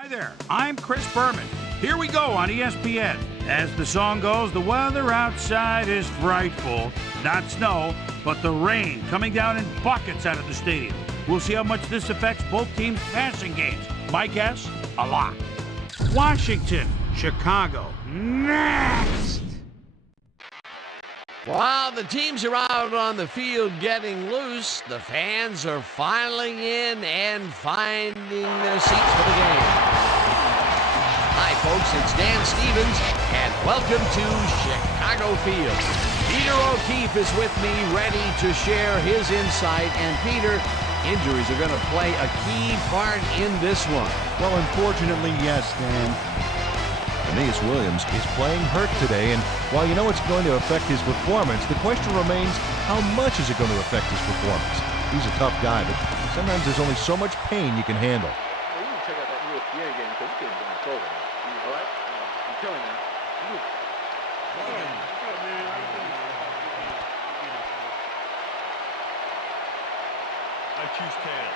Hi there, I'm Chris Berman. Here we go on ESPN. As the song goes, the weather outside is frightful. Not snow, but the rain coming down in buckets out of the stadium. We'll see how much this affects both teams' passing games. My guess, a lot. Washington, Chicago, next! While the teams are out on the field getting loose, the fans are filing in and finding their seats for the game. Hi, folks, it's Dan Stevens, and welcome to Chicago Field. Peter O'Keefe is with me, ready to share his insight. And Peter, injuries are going to play a key part in this one. Well, unfortunately, yes, Dan. Aeneas Williams is playing hurt today, and while you know it's going to affect his performance, the question remains, how much is it going to affect his performance? He's a tough guy, but sometimes there's only so much pain you can handle. Well, you can check out that new ESPN game because it's getting going forward. All right? I'm telling you. I choose Taz.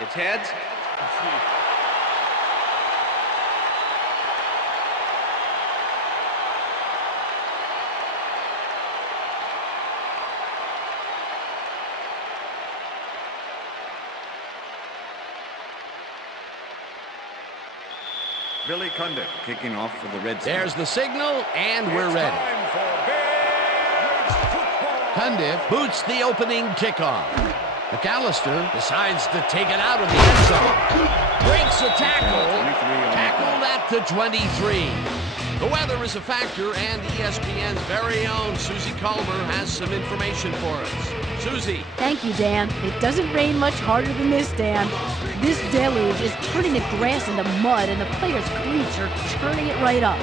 It's heads. Billy Cundiff kicking off for the Redskins. There's the signal, and we're ready. Cundiff boots the opening kickoff. McAllister decides to take it out of the end zone. Breaks a tackle. Tackled at the 23. The weather is a factor, and ESPN's very own Susie Culver has some information for us. Susie. Thank you, Dan. It doesn't rain much harder than this, Dan. This deluge is turning the grass into mud, and the players' cleats are turning it right up.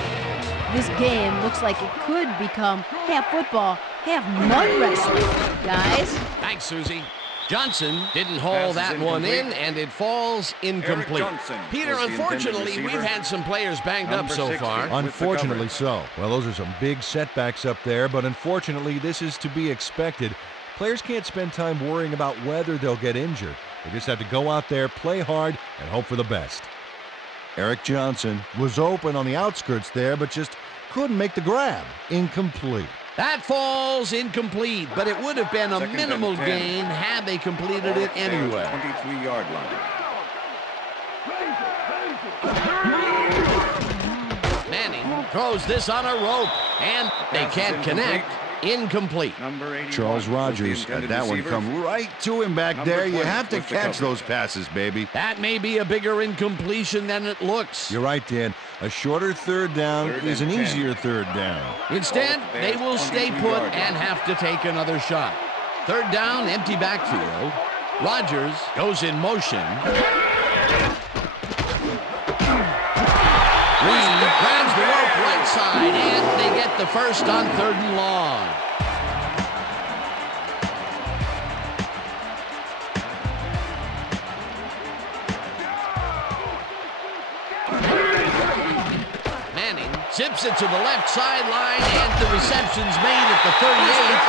This game looks like it could become half football, half mud wrestling, guys. Thanks, Susie. Johnson didn't haul that one in, and it falls incomplete. Peter, unfortunately, we've had some players banged up so far. Unfortunately so. Well, those are some big setbacks up there, but unfortunately, this is to be expected. Players can't spend time worrying about whether they'll get injured. They just have to go out there, play hard, and hope for the best. Eric Johnson was open on the outskirts there, but just couldn't make the grab. Incomplete. That falls incomplete, but it would have been a minimal gain had they completed it anyway. 23-yard line. Manning throws this on a rope, and they can't connect. Incomplete. Charles Rogers had that one come right to him back there. You have to catch those passes, baby. That may be a bigger incompletion than it looks. You're right, Dan. A shorter third down is an easier third down. Instead, they will stay put and have to take another shot. Third down, empty backfield. Rogers goes in motion. Reed grabs the rope right side, and they get the first on 3rd and long. Manning zips it to the left sideline, and the reception's made at the 38.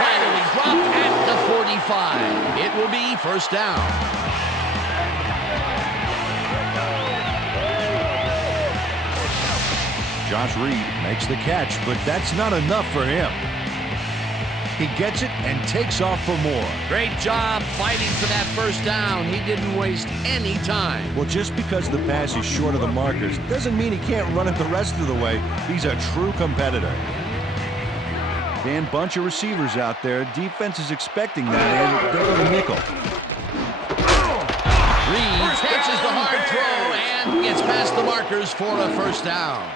Finally dropped at the 45. It will be first down. Josh Reed makes the catch, but that's not enough for him. He gets it and takes off for more. Great job fighting for that first down. He didn't waste any time. Well, just because the pass is short of the markers doesn't mean he can't run it the rest of the way. He's a true competitor. Dan, bunch of receivers out there. Defense is expecting that, and they're going to nickel. Reed catches the hard throw and gets past the markers for a first down.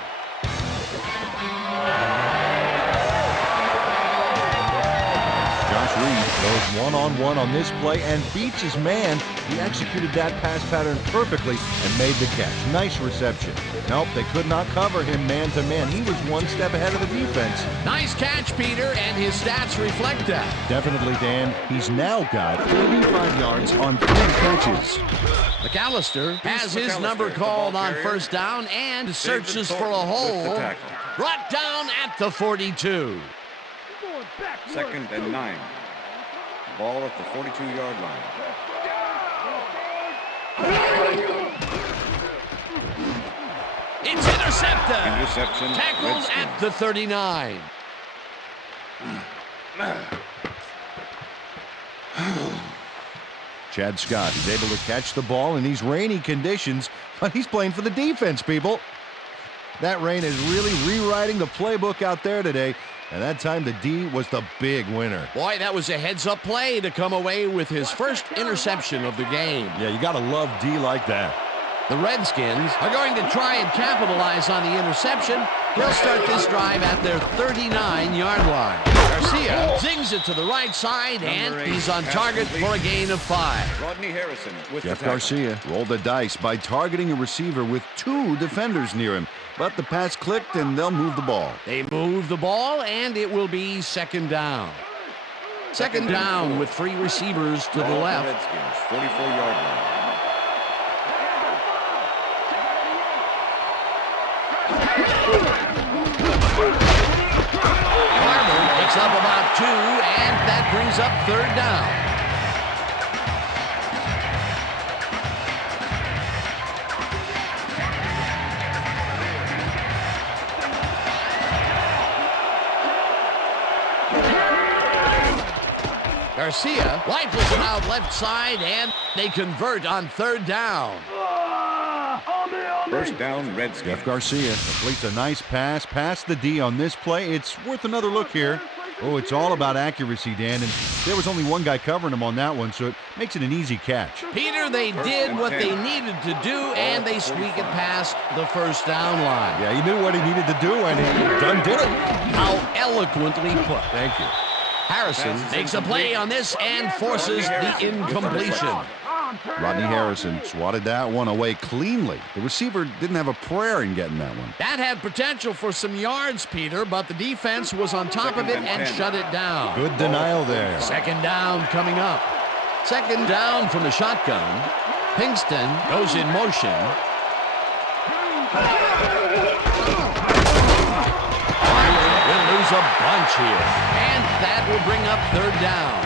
Josh Reed goes one-on-one on this play and beats his man. He executed that pass pattern perfectly and made the catch. Nice reception. Nope, they could not cover him man-to-man. He was one step ahead of the defense. Nice catch, Peter, and his stats reflect that. Definitely, Dan. He's now got 35 yards on 3 catches. McAllister has his number called on first down and searches for a hole. Brought down at the 42. 2nd and 9. Ball at the 42-yard line. It's intercepted. Interception. Tackled Redskins. at the 39. Chad Scott is able to catch the ball in these rainy conditions, but he's playing for the defense, people. That rain is really rewriting the playbook out there today, and that time the D was the big winner. Boy, that was a heads-up play to come away with his first interception of the game. Yeah, you got to love D like that. The Redskins are going to try and capitalize on the interception. They'll start this drive at their 39-yard line. Garcia zings it to the right side, and he's on target for a gain of 5. Rodney Harrison with Jeff the tackle. Garcia rolled the dice by targeting a receiver with 2 defenders near him, but the pass clicked and they'll move the ball. They move the ball, and it will be 2nd down. 2nd down with 3 receivers to the Ball at left. Redskins, 44-yard line. Barber picks up about 2, and that brings up 3rd down. Garcia rifles it out left side, and they convert on 3rd down. 1st down, Redskins. Jeff Garcia completes a nice pass past the D on this play. It's worth another look here. Oh, it's all about accuracy, Dan, and there was only one guy covering him on that one, so it makes it an easy catch. Peter, they did what they needed to do, and they squeak it past the 1st down line. Yeah, he knew what he needed to do, and he done did it. How eloquently put. Thank you. Harrison makes a play on this and forces the incompletion. Rodney Harrison swatted that one away cleanly. The receiver didn't have a prayer in getting that one. That had potential for some yards, Peter, but the defense was on top of it and shut it down. Good denial there. 2nd down coming up. 2nd down from the shotgun. Pinkston goes in motion. Will lose a bunch here, and that will bring up 3rd down.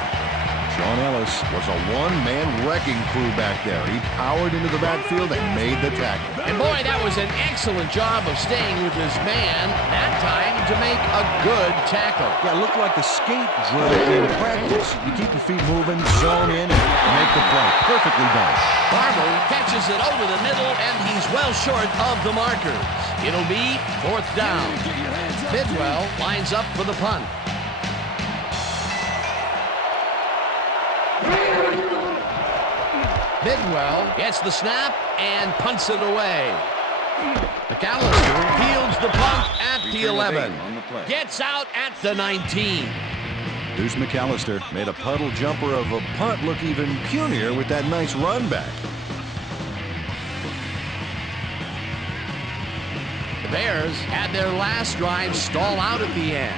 Sean Ellis was a one-man wrecking crew back there. He powered into the backfield and made the tackle. And boy, that was an excellent job of staying with his man, that time to make a good tackle. Yeah, it looked like the skate drill in practice. You keep your feet moving, zone in, and make the play. Perfectly done. Barber catches it over the middle, and he's well short of the markers. It'll be 4th down. Bidwell lines up for the punt. Bidwell gets the snap and punts it away. McAllister fields the punt at the 11. Gets out at the 19. Deuce McAllister made a puddle jumper of a punt look even punier with that nice run back. The Bears had their last drive stall out at the end.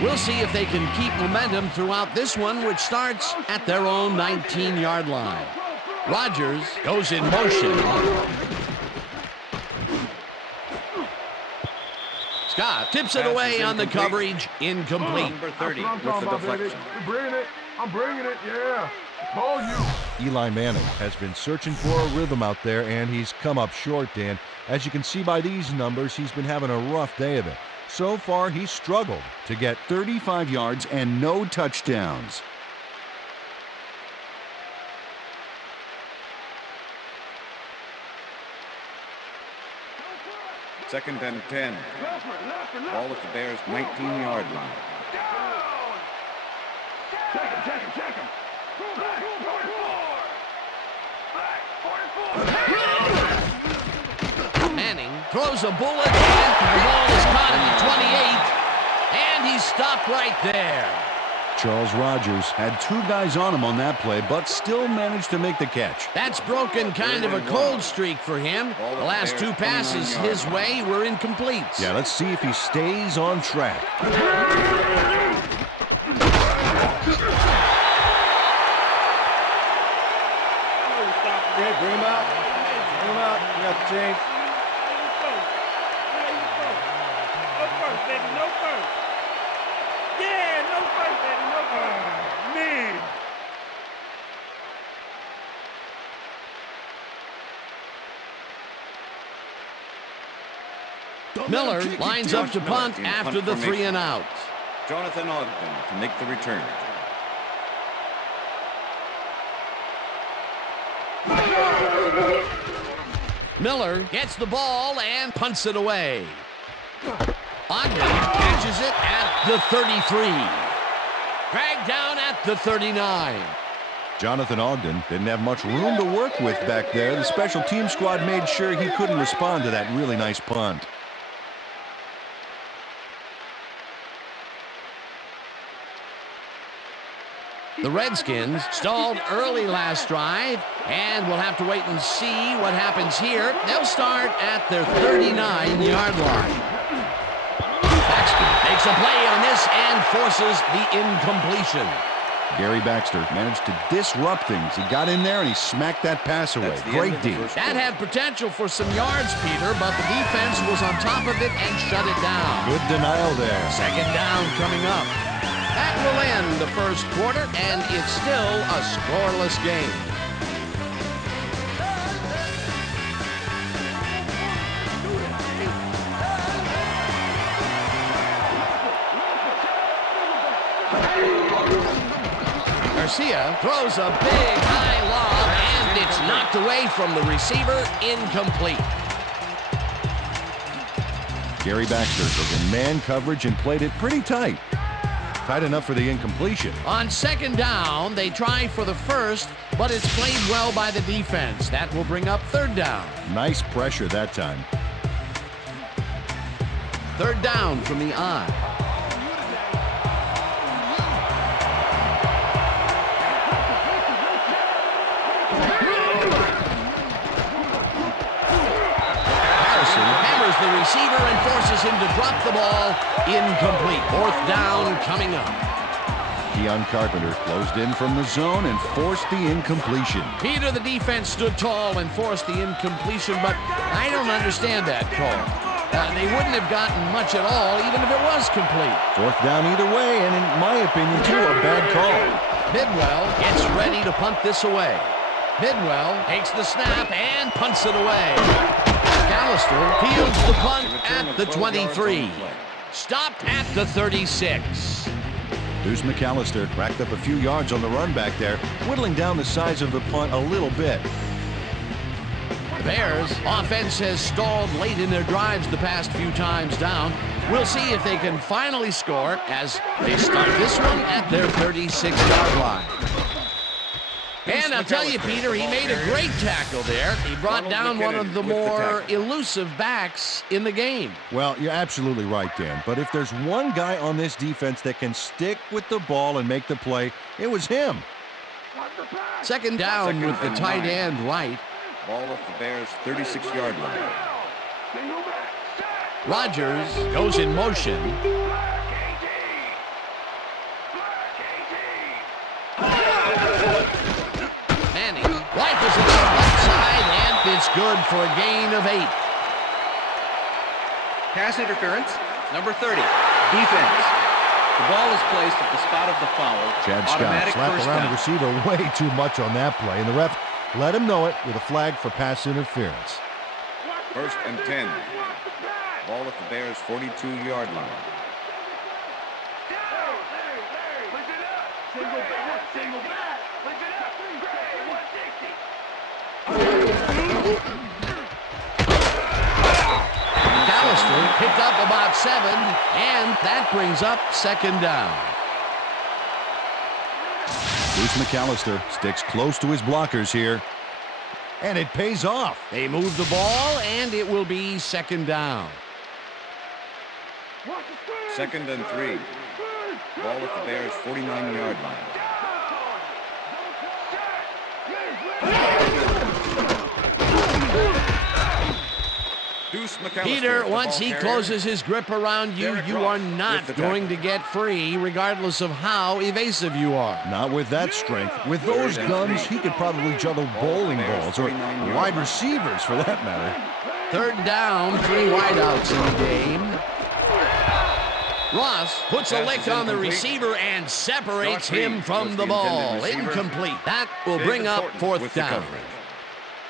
We'll see if they can keep momentum throughout this one, which starts at their own 19-yard line. Rodgers goes in motion. Scott tips it away on the coverage. Incomplete. Number 30 with the deflection. I'm bringing it, yeah. Told you. Eli Manning has been searching for a rhythm out there, and he's come up short, Dan. As you can see by these numbers, he's been having a rough day of it. So far, he's struggled to get 35 yards and no touchdowns. Second and 10. Ball at the Bears' 19-yard line. Check him. Manning throws a bullet, and the ball is caught at the 28, and he's stopped right there. Charles Rodgers had 2 guys on him on that play, but still managed to make the catch. That's broken kind of a cold streak for him. The last 2 passes his way were incomplete. Yeah, let's see if he stays on track. Bring him out. You got the change. Miller lines up to punt after the 3 and out. Jonathan Ogden to make the return. Miller gets the ball and punts it away. Ogden catches it at the 33. Dragged down at the 39. Jonathan Ogden didn't have much room to work with back there. The special team squad made sure he couldn't respond to that really nice punt. The Redskins stalled early last drive, and we'll have to wait and see what happens here. They'll start at their 39-yard line. Baxter makes a play on this and forces the incompletion. Gary Baxter managed to disrupt things. He got in there and he smacked that pass away. Great D. That had potential for some yards, Peter, but the defense was on top of it and shut it down. Good denial there. Second down coming up. That will end the first quarter, and it's still a scoreless game. Garcia throws a big high lob, and it's knocked away from the receiver, incomplete. Gary Baxter was in man coverage and played it pretty tight. Tight enough for the incompletion. On second down, they try for the first, but it's played well by the defense. That will bring up third down. Nice pressure that time. Third down from the I. The receiver and forces him to drop the ball. Incomplete. Fourth down coming up. Keon Carpenter closed in from the zone and forced the incompletion. Peter, the defense stood tall and forced the incompletion, but I don't understand that call. They wouldn't have gotten much at all, even if it was complete. Fourth down either way, and in my opinion, too, a bad call. Bidwell gets ready to punt this away. Bidwell takes the snap and punts it away. McAllister fields the punt at the 23. Stopped at the 36. Deuce McAllister racked up a few yards on the run back there, whittling down the size of the punt a little bit. The Bears' offense has stalled late in their drives the past few times down. We'll see if they can finally score as they start this one at their 36-yard line. And I'll tell you, Peter, he made a great tackle there. He brought down one of the more elusive backs in the game. Well, you're absolutely right, Dan. But if there's one guy on this defense that can stick with the ball and make the play, it was him. Second down with the tight end right. Ball at the Bears' 36-yard line. Rodgers goes in motion. Rifles it to the left side, and it's good for a gain of 8. Pass interference, number 30. Defense. The ball is placed at the spot of the foul. Chad Scott slapped around the receiver way too much on that play, and the ref let him know it with a flag for pass interference. First and 10. Ball at the Bears' 42-yard line. McAllister picked up about 7, and that brings up second down. Deuce McAllister sticks close to his blockers here, and it pays off. They move the ball, and it will be second down. Second and 3. Ball at the Bears' 49-yard line. Peter, once he closes his grip around you, you are not going to get free, regardless of how evasive you are. Not with that strength. With those guns, he could probably juggle bowling balls, or wide receivers for that matter. Third down, 3 wideouts in the game. Ross puts a lick on the receiver and separates him from the ball. Incomplete. That will bring up fourth down.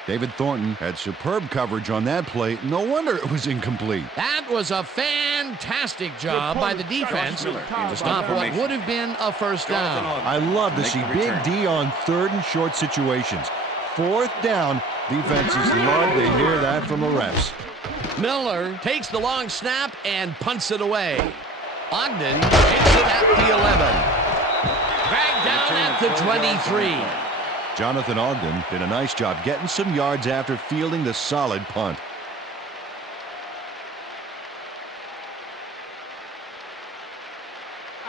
David Thornton had superb coverage on that play. No wonder it was incomplete. That was a fantastic job by the defense to stop what would have been a first down. I love to see Big D on 3rd and short situations. 4th down, defenses love to hear that from the refs. Miller takes the long snap and punts it away. Ogden takes it at the 11. Dragged down at the 23. Jonathan Ogden did a nice job getting some yards after fielding the solid punt.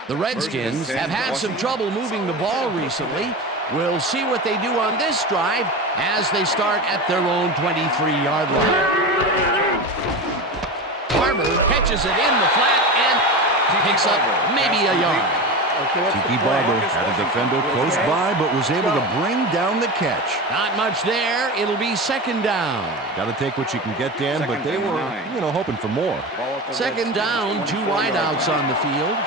The Redskins have had some trouble moving the ball recently. We'll see what they do on this drive as they start at their own 23-yard line. Barber catches it in the flat and picks up maybe a yard. Tiki Barber had a defender close by, but was able to bring down the catch. Not much there. It'll be 2nd down. Got to take what you can get, Dan, but they were, hoping for more. 2nd down, 2 wideouts on the field.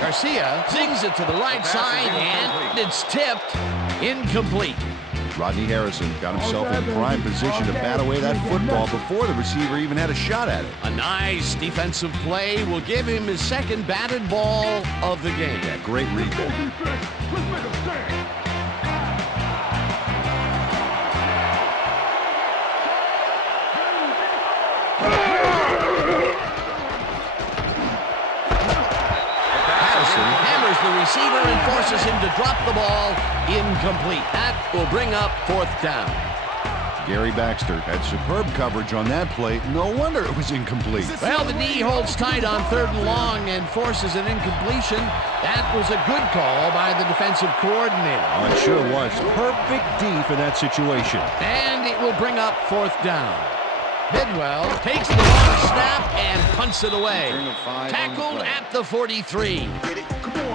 Garcia sings it to the right side, and it's tipped. Incomplete. Rodney Harrison got himself in prime position to bat away that football before the receiver even had a shot at it. A nice defensive play will give him his 2nd batted ball of the game. Yeah, great read there. The receiver and forces him to drop the ball. Incomplete. That will bring up 4th down. Gary Baxter had superb coverage on that play. No wonder it was incomplete. Well, the D holds tight on 3rd and long and forces an incompletion. That was a good call by the defensive coordinator. Oh, it sure was. Perfect D for that situation. And it will bring up 4th down. Bidwell takes the long snap and punts it away. Tackled at the 43.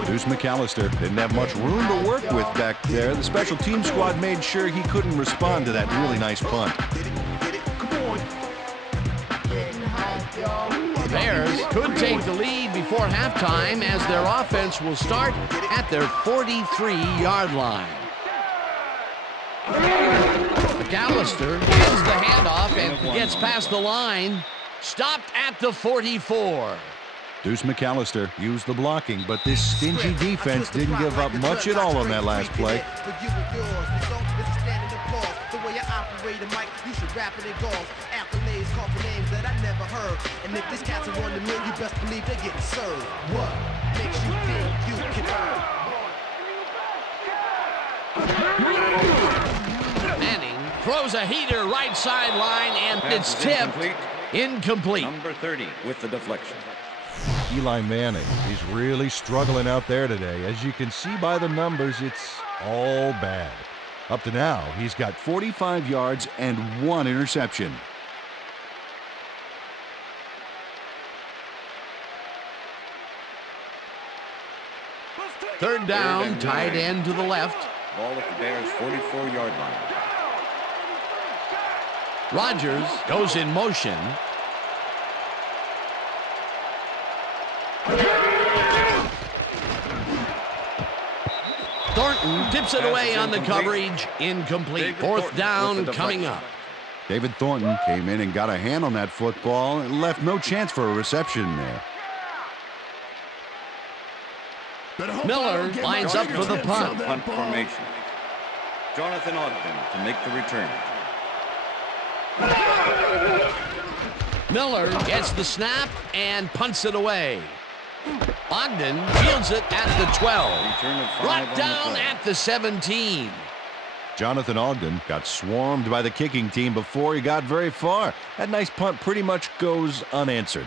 Deuce McAllister didn't have much room to work with back there. The special team squad made sure he couldn't respond to that really nice punt. The Bears could take the lead before halftime as their offense will start at their 43-yard line. McAllister wins the handoff and gets past the line. Stopped at the 44. Deuce McAllister used the blocking, but this stingy defense didn't give up much at all on that last play. And if these cats are on the mill, you best believe they're getting served. What makes you think you can... Manning throws a heater right sideline, and it's tipped. Incomplete. Number 30 with the deflection. Eli Manning, he's really struggling out there today. As you can see by the numbers, it's all bad. Up to now, he's got 45 yards and 1 interception. Third down, tight end to the left. Ball at the Bears' 44-yard line. Rodgers goes in motion. Thornton tips it away on the coverage. Incomplete. 4th down coming up. David Thornton came in and got a hand on that football and left no chance for a reception there. Miller lines up for the punt. Punt formation. Jonathan Ogden to make the return. Miller gets the snap and punts it away. Ogden fields it at the 12. Brought down at the 17. Jonathan Ogden got swarmed by the kicking team before he got very far. That nice punt pretty much goes unanswered.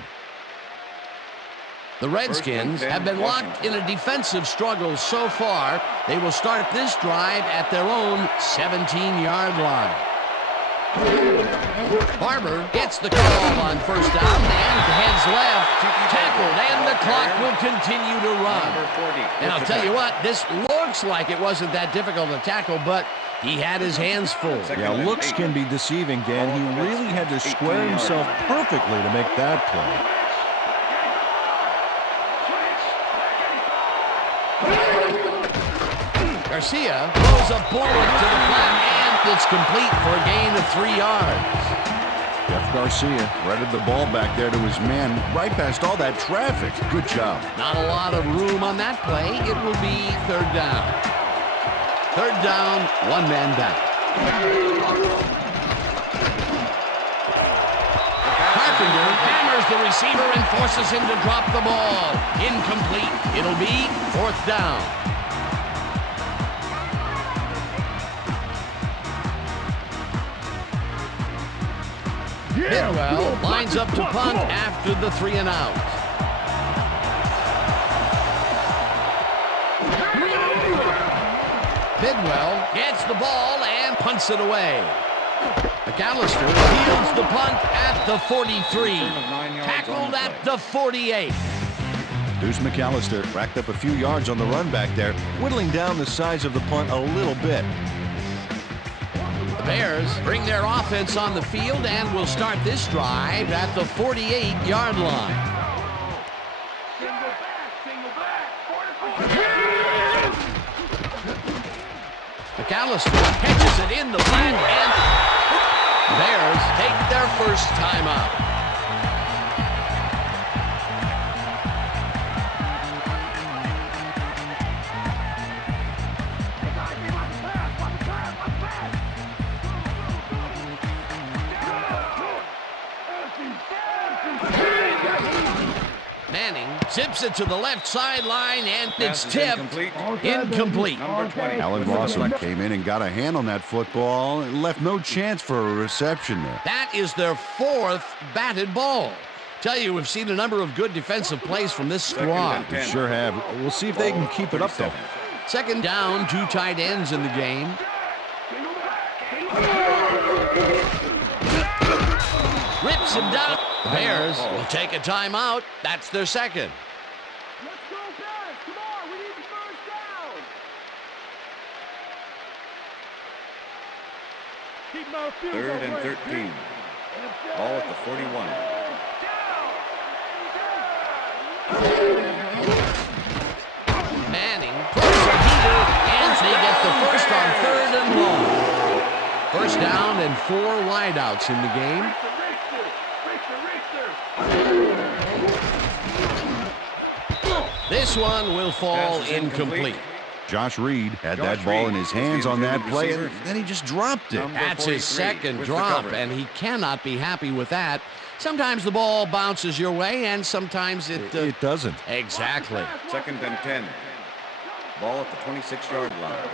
The Redskins have been locked in a defensive struggle so far. They will start this drive at their own 17-yard line. Barber gets the call on 1st down and heads left. Tackled, and the clock will continue to run. And I'll tell you what, this looks like it wasn't that difficult to tackle, but he had his hands full. Yeah, looks can be deceiving, Dan. He really had to square himself perfectly to make that play. Garcia throws a bullet to the flat, and it's complete for a gain of 3 yards. Jeff Garcia threaded the ball back there to his man right past all that traffic. Good job. Not a lot of room on that play. It will be 3rd down. 3rd down, 1 man down. Carpenter hammers the receiver and forces him to drop the ball. Incomplete. It'll be 4th down. Bidwell lines up to punt after the 3 and out. Bidwell gets the ball and punts it away. McAllister fields the punt at the 43. Tackled at the 48. Deuce McAllister racked up a few yards on the run back there, whittling down the size of the punt a little bit. The Bears bring their offense on the field and will start this drive at the 48-yard line. McAllister catches it in the flat, and Bears take their first timeout. Manning zips it to the left sideline, and it's tipped. Incomplete. Number 20. Alan Rossum came in and got a hand on that football and left no chance for a reception there. That is their 4th batted ball. Tell you, we've seen a number of good defensive plays from this squad. We sure have. We'll see if they can keep it up, though. 2nd down, 2 tight ends in the game. Rips him down. The Bears will take a timeout. That's their 2nd. Let's go, Bears. Come on, we need the 1st down. Keep my field 3rd and 13. Ball at the 41. Manning throws a heater, and they get the first on 3rd and long. 1st down and 4 wideouts in the game. This one will fall incomplete. Josh Reed had that ball in his hands on that play, and then he just dropped it. That's his 2nd drop, and he cannot be happy with that. Sometimes the ball bounces your way, and sometimes it doesn't. Exactly. 2nd and 10. Ball at the 26-yard line.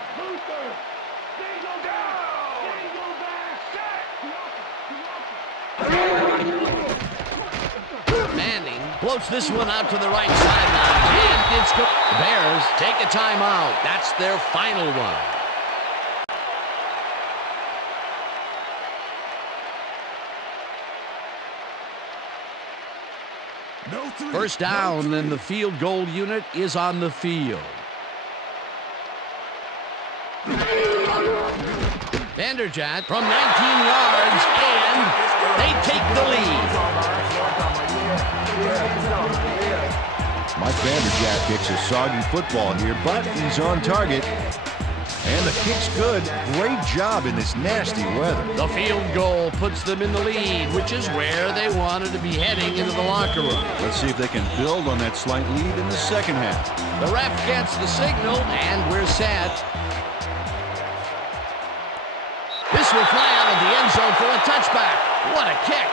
Manning floats this one out to the right sideline, and it's good. The Bears take a timeout. That's their final one. First down, and the field goal unit is on the field. Vanderjagt from 19 yards, and they take the lead. Mike Vanderjagt kicks a soggy football here, but he's on target. And the kick's good. Great job in this nasty weather. The field goal puts them in the lead, which is where they wanted to be heading into the locker room. Let's see if they can build on that slight lead in the 2nd half. The ref gets the signal, and we're set. This will fly out of the end zone for a touchback. What a kick.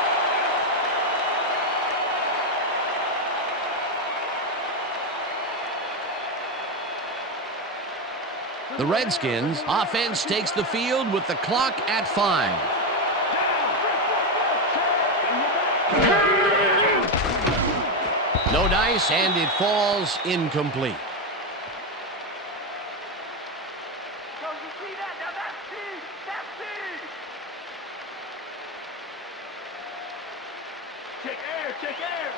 The Redskins offense takes the field with the clock at 5. No dice, and it falls incomplete. Take air.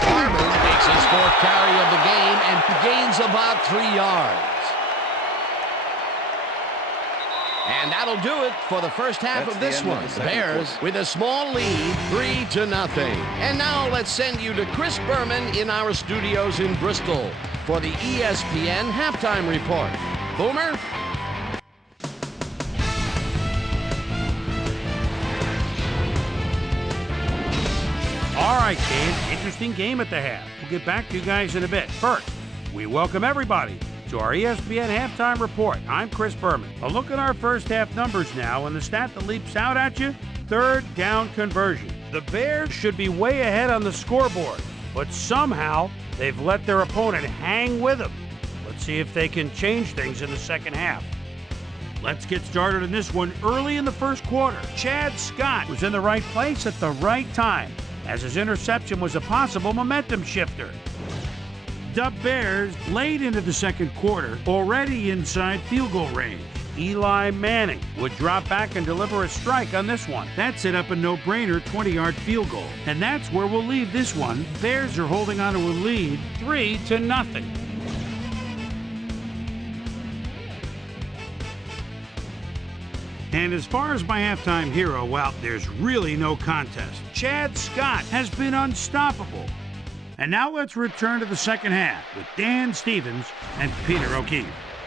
Farmer takes his 4th carry of the game and gains about 3 yards. And that'll do it for the first half of this one. The Bears with a small lead, 3-0. And now let's send you to Chris Berman in our studios in Bristol for the ESPN Halftime Report. Boomer? All right, Dave, interesting game at the half. We'll get back to you guys in a bit. First, we welcome everybody to our ESPN Halftime Report. I'm Chris Berman. A look at our first half numbers now, and the stat that leaps out at you, third down conversion. The Bears should be way ahead on the scoreboard, but somehow they've let their opponent hang with them. Let's see if they can change things in the second half. Let's get started in this one early in the first quarter. Chad Scott was in the right place at the right time, as his interception was a possible momentum shifter. The Bears late into the second quarter, already inside field goal range. Eli Manning would drop back and deliver a strike on this one. That set up a no-brainer 20-yard field goal. And that's where we'll leave this one. Bears are holding on to a lead, 3-0. And as far as my halftime hero, well, there's really no contest. Chad Scott has been unstoppable. And now let's return to the second half with Dan Stevens and Peter O'Keefe.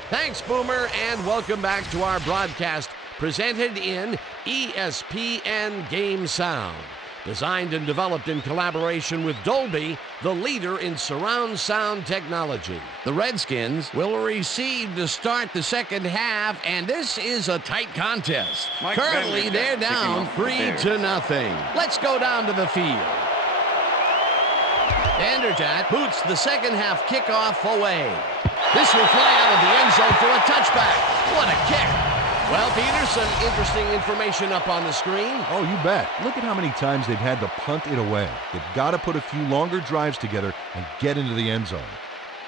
Thanks, Boomer, and welcome back to our broadcast presented in ESPN Game Sound. Designed and developed in collaboration with Dolby, the leader in surround sound technology. The Redskins will receive to start the second half, and this is a tight contest. Currently, they're down 3-0. Let's go down to the field. Vanderjagt boots the second half kickoff away. This will fly out of the end zone for a touchback. What a kick. Well, Peter, some interesting information up on the screen. Oh, you bet. Look at how many times they've had to punt it away. They've got to put a few longer drives together and get into the end zone.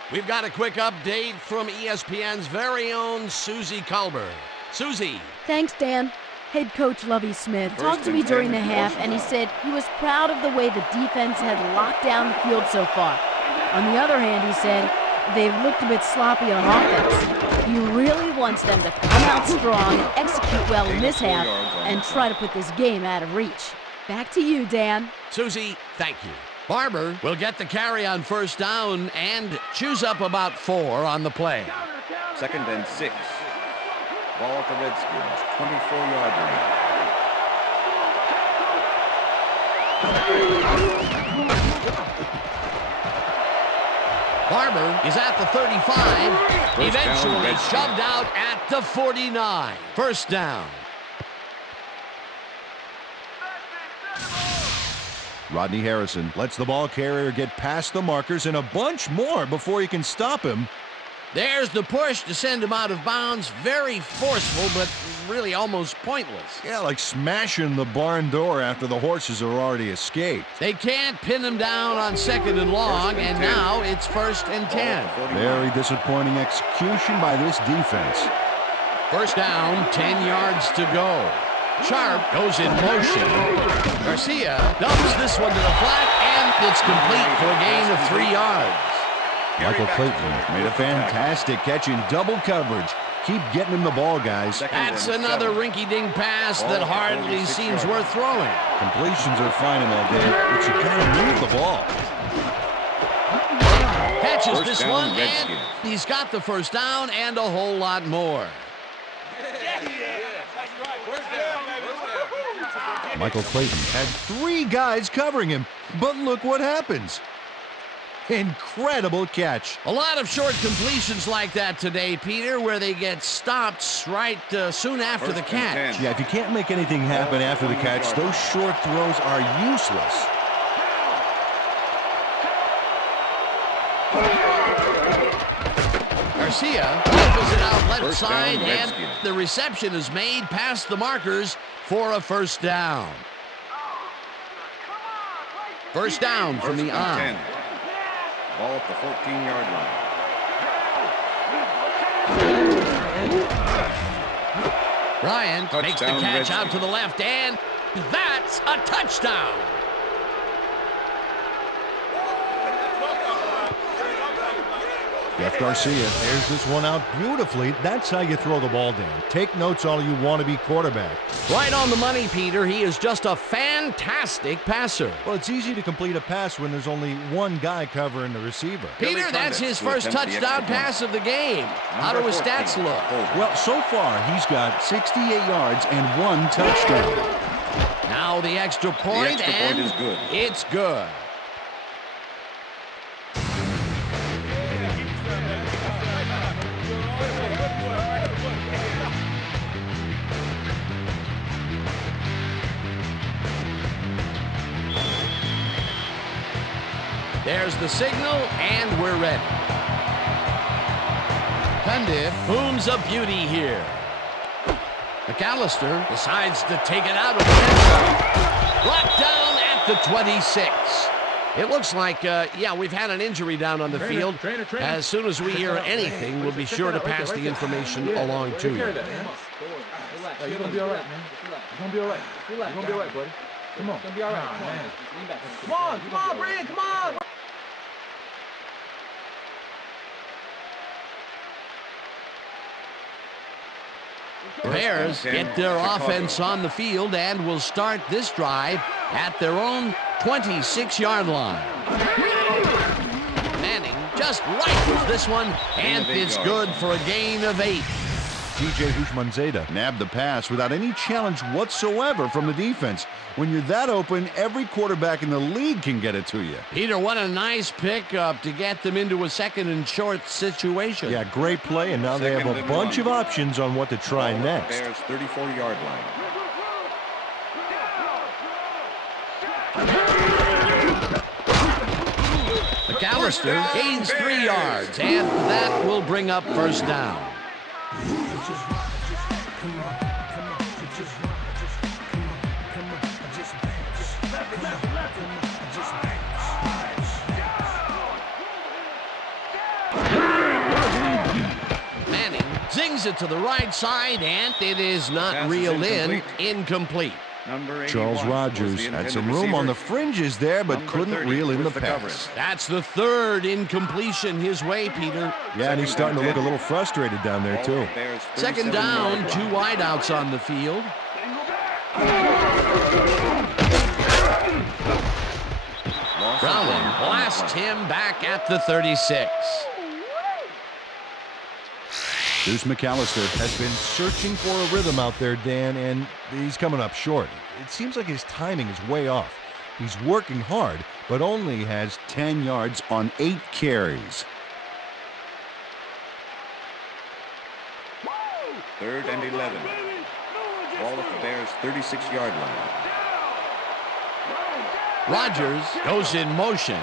We've got a quick update from ESPN's very own Susie Culber. Susie. Thanks, Dan. Head coach Lovie Smith talked to me during the half, and he said he was proud of the way the defense had locked down the field so far. On the other hand, he said they've looked a bit sloppy on offense. He really wants them to come out strong and execute well in this half and try to put this game out of reach. Back to you, Dan. Susie, thank you. Barber will get the carry on first down and chews up about 4 on the play. 2nd and 6. Ball at the Redskins, 24-yard line. Barber is at the 35, eventually shoved out at the 49. First down. Rodney Harrison lets the ball carrier get past the markers and a bunch more before he can stop him. There's the push to send him out of bounds. Very forceful, but really almost pointless. Yeah, like smashing the barn door after the horses are already escaped. They can't pin him down on 2nd and long, and now it's 1st and 10. Very disappointing execution by this defense. First down, 10 yards to go. Sharp goes in motion. Garcia dumps this one to the flat, and it's complete for a gain of 3 yards. Michael Clayton made a fantastic catch in double coverage. Keep getting him the ball, guys. That's another rinky-dink pass that hardly seems worth throwing. Completions are fine and all day, but you gotta move the ball. Catches this one, and he's got the first down and a whole lot more. Michael Clayton had 3 guys covering him, but look what happens. Incredible catch. A lot of short completions like that today, Peter, where they get stopped right soon after the catch. Yeah, if you can't make anything happen after the catch, those short throws are useless. Garcia rifles it out left side, and the reception is made past the markers for a first down. First down from the on. Ball at the 14-yard line. Bryant makes the catch out to the left, and that's a touchdown. Jeff Garcia airs this one out beautifully. That's how you throw the ball down. Take notes all you want to be quarterback. Right on the money, Peter. He is just a fantastic passer. Well, it's easy to complete a pass when there's only one guy covering the receiver. Peter, that's his first touchdown pass of the game. How do his stats look? Well, so far, he's got 68 yards and 1 touchdown. Now the extra point, The extra point is good. It's good. There's the signal, and we're ready. Cundiff booms a beauty here. McAllister decides to take it out of the end zone. Locked down at the 26. It looks like, we've had an injury down on the field. As soon as we hear anything, we'll be sure to pass the information along to you. You're going to be all right, man. You're going to be all right. You're going to be all right, buddy. Come on. It's going to be all right. Come on, Brand, come on. Bears get their offense on the field and will start this drive at their own 26-yard line. Manning just rifles this one, and it's good for a gain of 8. T.J. Houshmandzadeh nabbed the pass without any challenge whatsoever from the defense. When you're that open, every quarterback in the league can get it to you. Peter, what a nice pickup to get them into a second and short situation. Yeah, great play, and now they have a bunch of options on what to try next. Bears 34-yard line. McAllister gains 3 yards, and that will bring up first down. Manning zings it to the right side, and it is not reeled in. Incomplete. Charles Rogers had some room on the fringes there, but couldn't reel in the pass. That's the third incompletion his way, Peter. Yeah, and he's starting to look a little frustrated down there, too. Second down, 2 wideouts on the field. Browning blasts him back at the 36. Deuce McAllister has been searching for a rhythm out there, Dan, and he's coming up short. It seems like his timing is way off. He's working hard, but only has 10 yards on 8 carries. 3rd and 11. Ball at the Bears' 36-yard line. Rodgers goes in motion.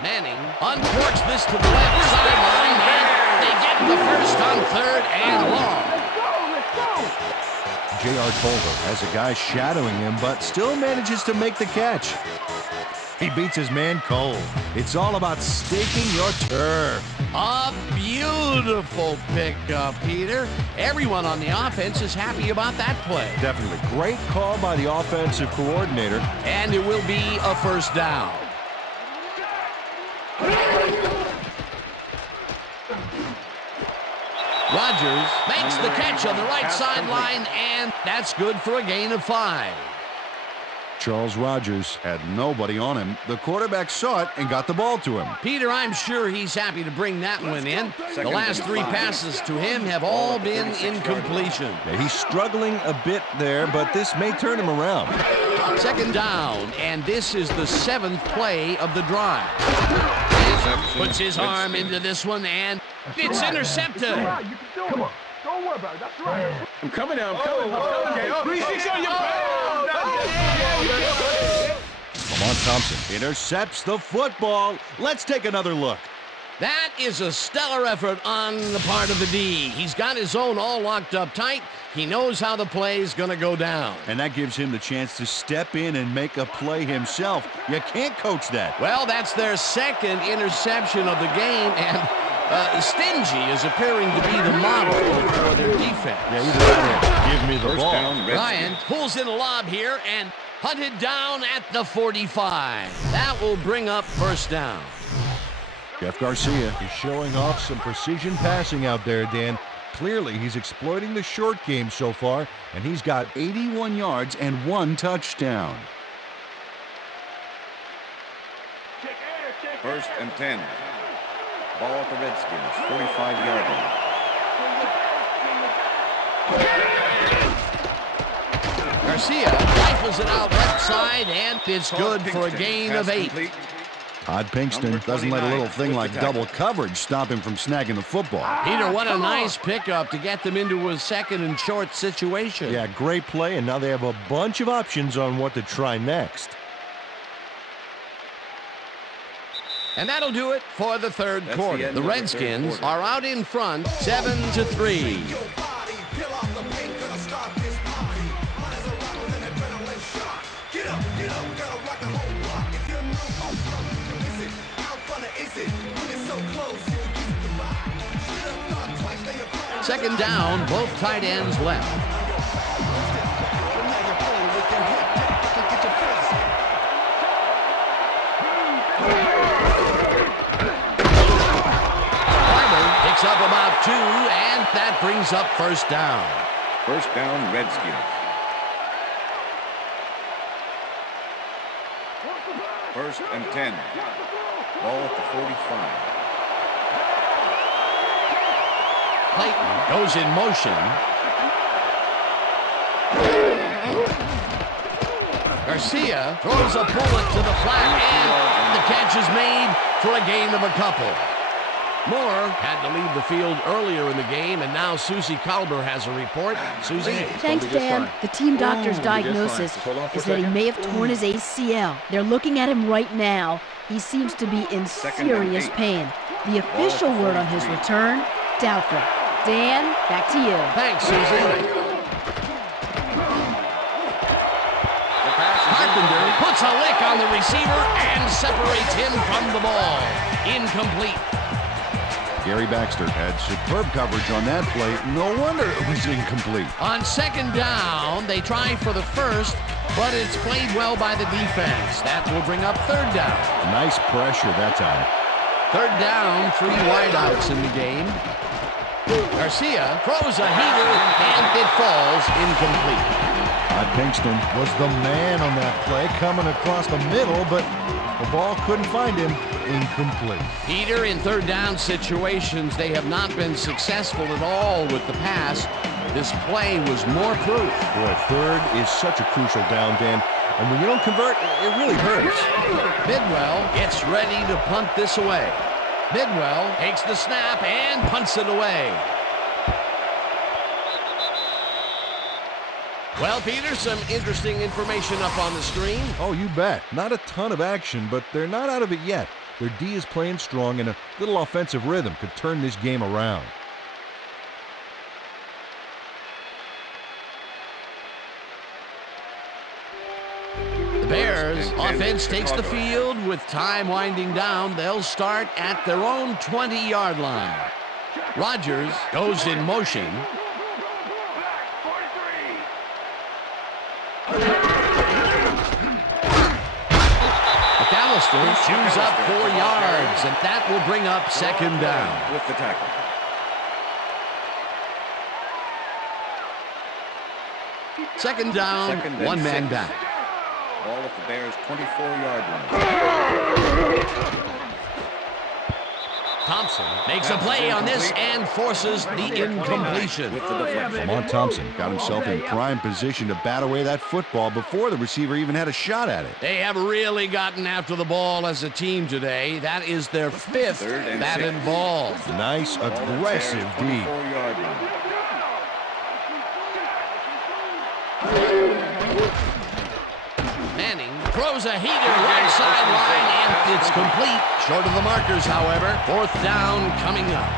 Manning uncorks this to the left sideline, and they get the first on 3rd and long. J.R. Tolver has a guy shadowing him, but still manages to make the catch. He beats his man cold. It's all about staking your turf. A beautiful pickup, Peter. Everyone on the offense is happy about that play. Definitely. Great call by the offensive coordinator. And it will be a first down. Rodgers makes the catch on the right sideline, and that's good for a gain of 5. Charles Rogers had nobody on him. The quarterback saw it and got the ball to him. Peter, I'm sure he's happy to bring that one in. The last 3 passes to him have all been incompletion. Yeah, he's struggling a bit there, but this may turn him around. Second down, and this is the 7th play of the drive. Puts his arm into this one, and it's intercepted. Come on. Don't worry about it. That's right. I'm coming now. I'm coming. 3-6 on your Lamont Thompson intercepts the football. Let's take another look. That is a stellar effort on the part of the D. He's got his own all locked up tight. He knows how the play is going to go down. And that gives him the chance to step in and make a play himself. You can't coach that. Well, that's their second interception of the game, and Stingy is appearing to be the model for their defense. Yeah, either that or give me the First ball. down, Redskins. Ryan pulls in a lob here and hunted down at the 45. That will bring up first down. Jeff Garcia is showing off some precision passing out there, Dan. Clearly, he's exploiting the short game so far, and he's got 81 yards and 1 touchdown. First and 10. Ball at the Redskins, 45-yard line. Garcia rifles it out left side, and it's good for a gain of 8. Complete. Todd Pinkston doesn't let a little thing like double coverage stop him from snagging the football. Peter, what a nice pickup to get them into a second and short situation. Yeah, great play, and now they have a bunch of options on what to try next. And that'll do it for the third That's quarter. the end The of the third Redskins quarter. are out in front, 7-3. Second down, both tight ends left. Picks up about 2, and that brings up first down. First down, Redskins. First and 10. Ball at the 45. Clayton goes in motion. Garcia throws a bullet to the flat, and the catch is made for a gain of a couple. Moore had to leave the field earlier in the game, and now Susie Kalber has a report. Susie? Thanks, Dan. The team doctor's diagnosis is that he may have torn his ACL. They're looking at him right now. He seems to be in serious pain. The official word on his return, doubtful. Dan, back to you. Thanks, Susie. Carpenter puts a lick on the receiver and separates him from the ball. Incomplete. Gary Baxter had superb coverage on that play. No wonder it was incomplete. On second down, they try for the first, but it's played well by the defense. That will bring up third down. Nice pressure that time. Third down, 3 wideouts in the game. Garcia throws a heater, and it falls incomplete. Todd Pinkston was the man on that play, coming across the middle, but the ball couldn't find him. Incomplete. Peter, in third down situations, they have not been successful at all with the pass. This play was more proof. Boy, third is such a crucial down, Dan. And when you don't convert, it really hurts. Bidwell gets ready to punt this away. Bidwell takes the snap and punts it away. Well, Peter, some interesting information up on the screen. Oh, you bet. Not a ton of action, but they're not out of it yet. Their D is playing strong, and a little offensive rhythm could turn this game around. The Bears offense takes the field with time winding down. They'll start at their own 20-yard line. Rodgers goes in motion. McAllister chews up 4 yards, and that will bring up second down. With the tackle. Second down, Second and 1 man 6. back. Ball at the Bears' 24-yard line. Thompson makes a play on this and forces the incompletion. With the deflection. Lamont Thompson got himself in prime position to bat away that football before the receiver even had a shot at it. They have really gotten after the ball as a team today. That is their 5th Third and batted 6. ball. Nice, aggressive D. 24-yard line. Manning throws a heater right sideline, and it's complete. Short of the markers, however. 4th down coming up.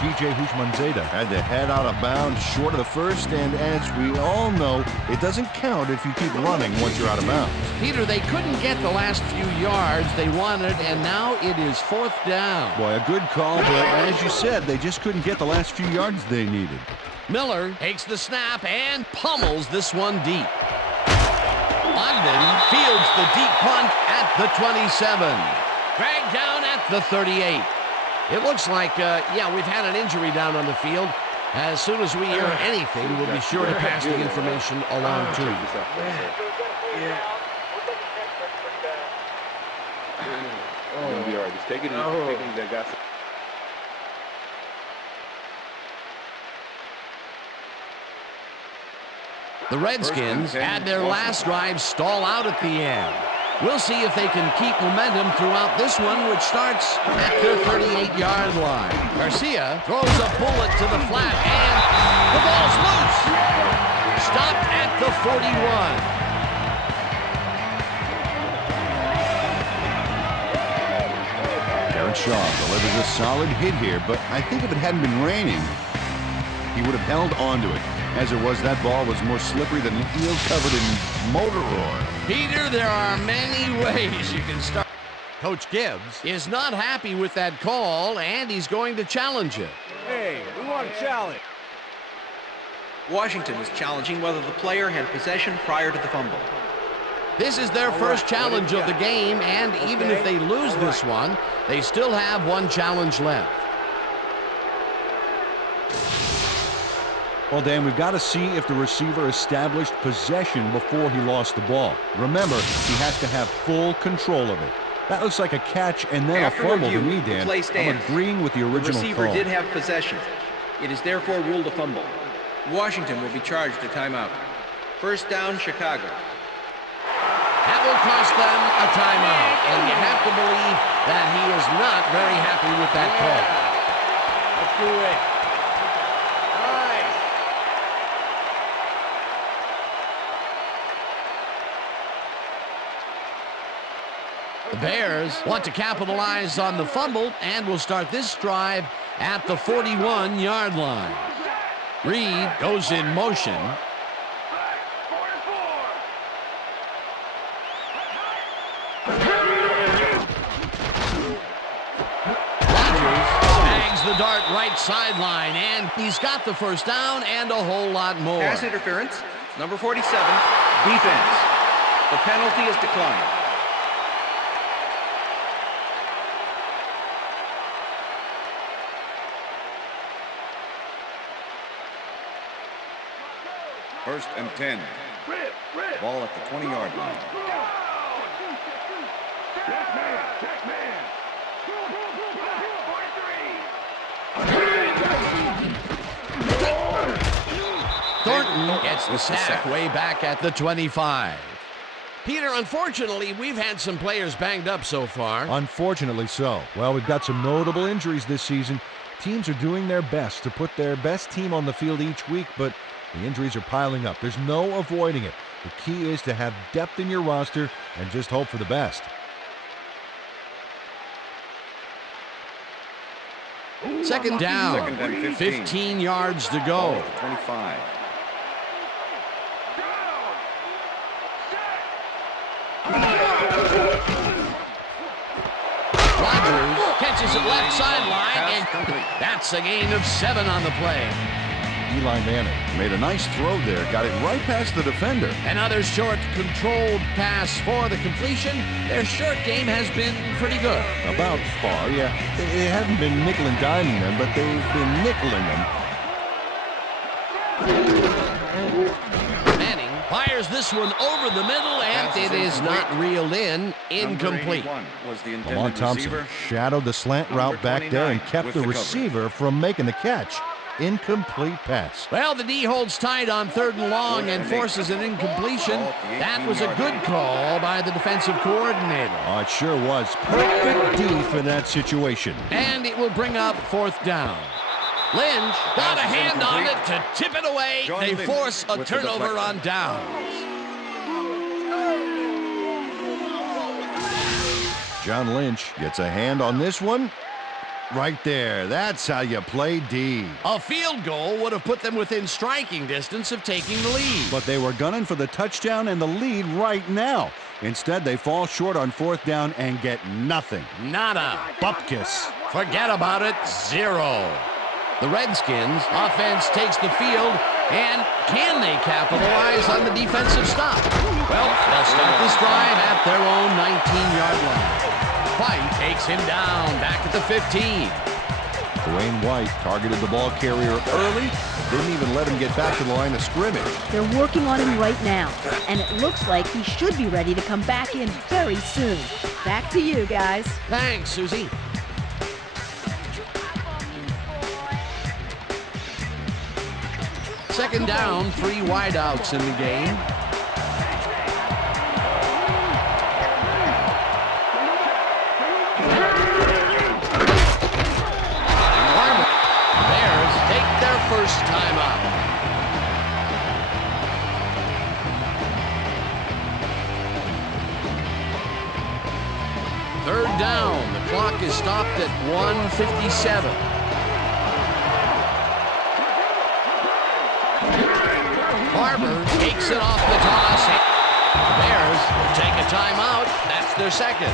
TJ Houshmandzadeh had to head out of bounds short of the first, and as we all know, it doesn't count if you keep running once you're out of bounds. Peter, they couldn't get the last few yards they wanted, and now it is 4th down. Boy, a good call, but as you said, they just couldn't get the last few yards they needed. Miller takes the snap and pummels this one deep. Ogden fields the deep punt at the 27. Dragged down at the 38. It looks like, we've had an injury down on the field. As soon as we hear anything, we'll be sure to pass the information along to you. You'll be all right. Just take it easy. The Redskins had their last drive stall out at the end. We'll see if they can keep momentum throughout this one, which starts at their 38-yard line. Garcia throws a bullet to the flat, and the ball's loose. Stopped at the 41. Aaron Shaw delivers a solid hit here, but I think if it hadn't been raining, he would have held onto it. As it was, that ball was more slippery than an eel covered in motor oil. Peter, there are many ways you can start. Coach Gibbs is not happy with that call, and he's going to challenge it. Hey, we want to challenge. Washington is challenging whether the player had possession prior to the fumble. This is their first challenge of the game, and even if they lose this one, they still have one challenge left. Well, Dan, we've got to see if the receiver established possession before he lost the ball. Remember, he has to have full control of it. That looks like a catch and then After a fumble review, to me, Dan. play stands. I'm agreeing with the original The receiver call. did have possession. It is therefore ruled a fumble. Washington will be charged a timeout. First down, Chicago. That will cost them a timeout, and you have to believe that he is not very happy with that call. Let's do it. The Bears want to capitalize on the fumble and will start this drive at the 41-yard line. Reed goes in motion. Rodgers snags the dart right sideline, and he's got the first down and a whole lot more. Pass interference, number 47, defense. The penalty is declined. First and 10. Ball at the 20-yard line. Thornton gets the sack way back at the 25. Peter, unfortunately, we've had some players banged up so far. Unfortunately so. Well, we've got some notable injuries this season. Teams are doing their best to put their best team on the field each week, but the injuries are piling up. There's no avoiding it. The key is to have depth in your roster and just hope for the best. Second down, 15 yards to go. 25. Rodgers catches it left sideline, and that's a gain of 7 on the play. Eli Manning Made a nice throw there. Got it right past the defender. Another short, controlled pass for the completion. Their short game has been pretty good. about par, yeah. They haven't been nickel and diming them, but they've been nickeling them. Manning fires this one over the middle, and it is not reeled in. Incomplete. Lamont Thompson shadowed the slant route back there and kept the receiver from making the catch. Incomplete pass. Well, the D holds tight on 3rd and long and forces an incompletion. That was a good call by the defensive coordinator. Oh, it sure was. Perfect D for that situation. And it will bring up 4th down. Lynch got a hand on it to tip it away. They force a turnover on downs. John Lynch gets a hand on this one, right there. That's how you play D. A field goal would have put them within striking distance of taking the lead. But they were gunning for the touchdown and the lead right now. Instead, they fall short on 4th down and get nothing. Nada. Bupkis. Forget about it. 0. The Redskins offense takes the field, and can they capitalize on the defensive stop? Well, they'll start this drive at their own 19-yard line. White takes him down back at the 15. Dwayne White targeted the ball carrier early, didn't even let him get back to the line of scrimmage. They're working on him right now, and it looks like he should be ready to come back in very soon. Back to you, guys. Thanks, Susie. Second down, 3 wideouts in the game. The Bears take their first time out. Third down. The clock is stopped at 1:57. Barber takes it off the toss. The Bears will take a timeout. That's their second.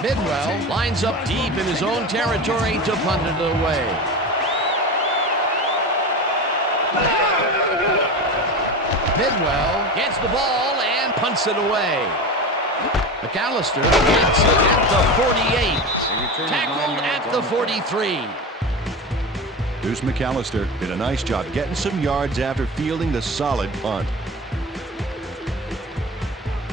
Bidwell lines up deep in his own territory to punt it away. Bidwell gets the ball and punts it away. McAllister gets it at the 48. Tackled at the 43. Deuce McAllister did a nice job getting some yards after fielding the solid punt.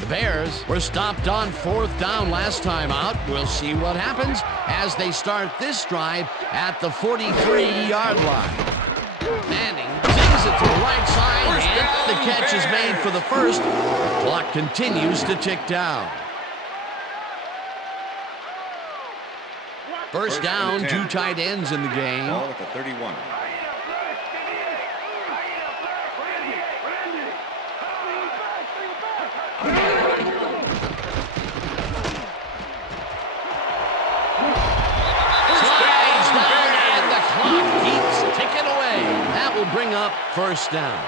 The Bears were stopped on 4th down last time out. We'll see what happens as they start this drive at the 43-yard line. Manning sends it to the right side, and the catch is made for the first. The clock continues to tick down. First down, 2 tight ends in the game. Ball at the 31. Slides down, and the clock keeps ticking away. That will bring up first down.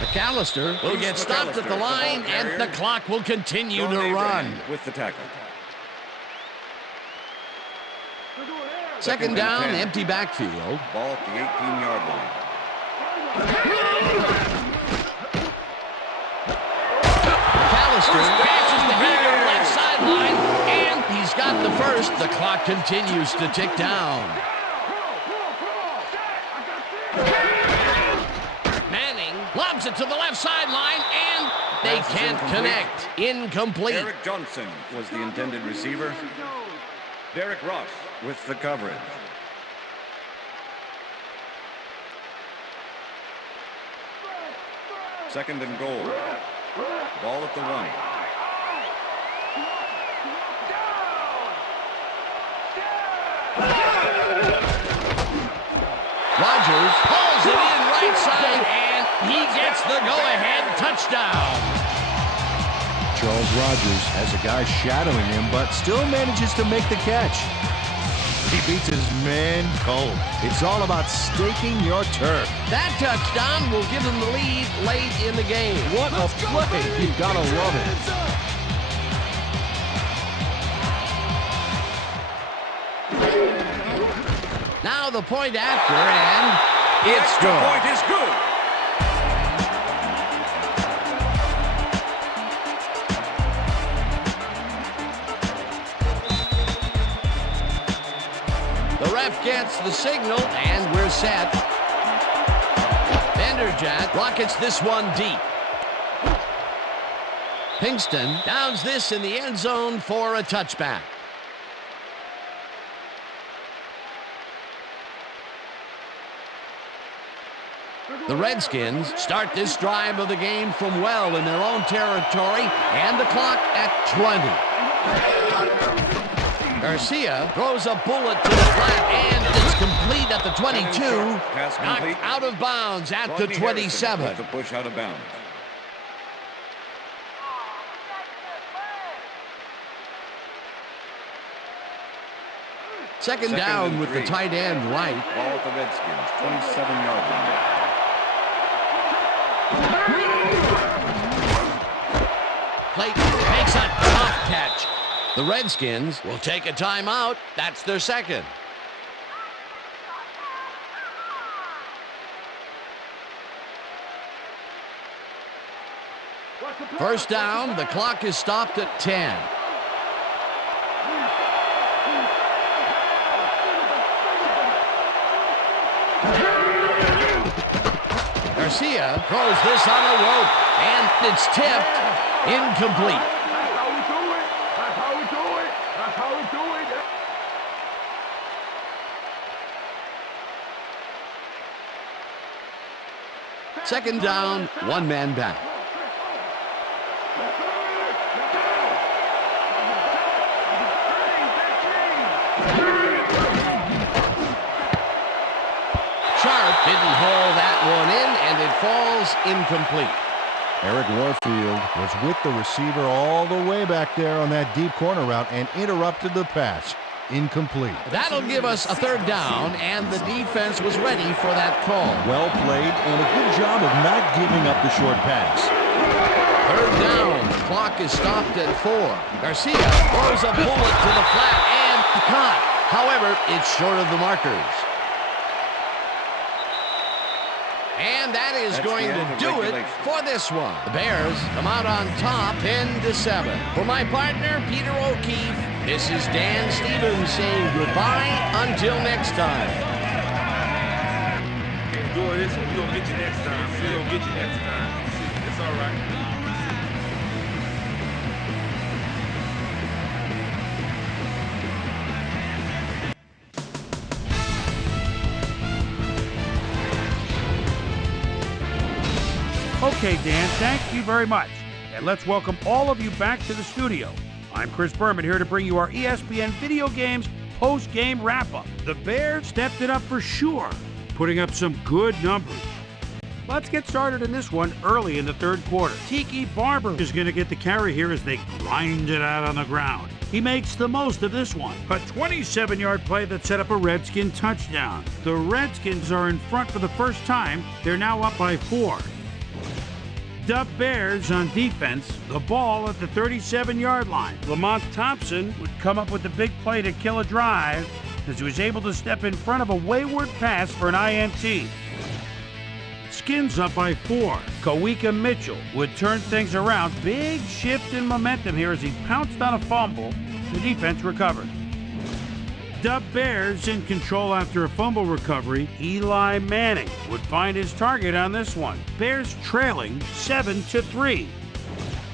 McAllister will get stopped at the line, and the clock will continue to run. With the tackle. Second down, empty backfield. Ball at the 18-yard line. McAllister catches the heater left sideline, and he's got the first. The clock continues to tick down. Lobs it to the left sideline, and they can't connect. Incomplete. Eric Johnson was the intended receiver. Derek Ross with the coverage. Second and goal. Ball at the 1. Rodgers pulls it in right side, and he gets the go-ahead touchdown. Charles Rodgers has a guy shadowing him, but still manages to make the catch. He beats his man cold. It's all about staking your turf. That touchdown will give them the lead late in the game. What a play. You've got to love it. Now the point after, and it's The good. point is good. The ref gets the signal, and we're set. Vanderjagt rockets this one deep. Pinkston downs this in the end zone for a touchback. The Redskins start this drive of the game from well in their own territory, and the clock at 20. Garcia throws a bullet to the flat, and it's complete at the 22. Knocked out of bounds at the 27. To push out of bounds. Second down with the tight end right. Ball at the Redskins, 27-yard line. Clayton makes a tough catch. The Redskins will take a timeout. That's their second. First down, the clock is stopped at 10. Garcia throws this on a rope, and it's tipped. Incomplete. That's how we do it. That's how we do it. That's how we do it. Second down, one man back. Sharp didn't haul that one in, and it falls incomplete. Eric Warfield was with the receiver all the way back there on that deep corner route and interrupted the pass. Incomplete. That'll give us a third down, and the defense was ready for that call. Well played, and a good job of not giving up the short pass. Third down. The clock is stopped at 4. Garcia throws a bullet to the flat and caught. However, it's short of the markers. And that is going to do it for this one. The Bears come out on top 10-7. For my partner, Peter O'Keefe, this is Dan Stevens saying goodbye until next time. Enjoy this one. We're going to get you next time. We're going to get you next time. It's all right. Okay, Dan, thank you very much. And let's welcome all of you back to the studio. I'm Chris Berman here to bring you our ESPN Video Games post-game wrap-up. The Bears stepped it up for sure, putting up some good numbers. Let's get started in this one early in the third quarter. Tiki Barber is going to get the carry here as they grind it out on the ground. He makes the most of this one. A 27-yard play that set up a Redskin touchdown. The Redskins are in front for the first time. They're now up by 4. The Bears on defense, the ball at the 37-yard line. Lamont Thompson would come up with the big play to kill a drive as he was able to step in front of a wayward pass for an INT. Skins up by 4. Kawika Mitchell would turn things around. Big shift in momentum here as he pounced on a fumble. The defense recovered. The Bears in control after a fumble recovery. Eli Manning would find his target on this one. Bears trailing 7-3.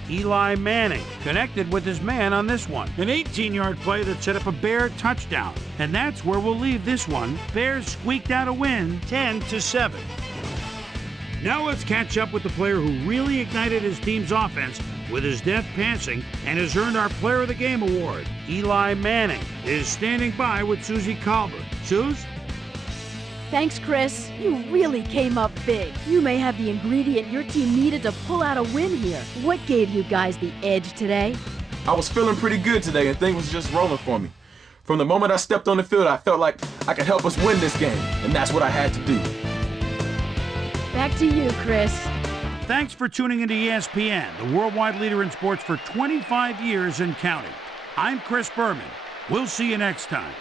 Eli Manning connected with his man on this one. An 18-yard play that set up a Bear touchdown. And that's where we'll leave this one. Bears squeaked out a win 10-7. Now let's catch up with the player who really ignited his team's offense with his deft passing and has earned our Player of the Game award. Eli Manning is standing by with Susie Colbert. Suze? Thanks, Chris. You really came up big. You may have the ingredient your team needed to pull out a win here. What gave you guys the edge today? I was feeling pretty good today, and things was just rolling for me. From the moment I stepped on the field, I felt like I could help us win this game, and that's what I had to do. Back to you, Chris. Thanks for tuning into ESPN, the worldwide leader in sports for 25 years and counting. I'm Chris Berman. We'll see you next time.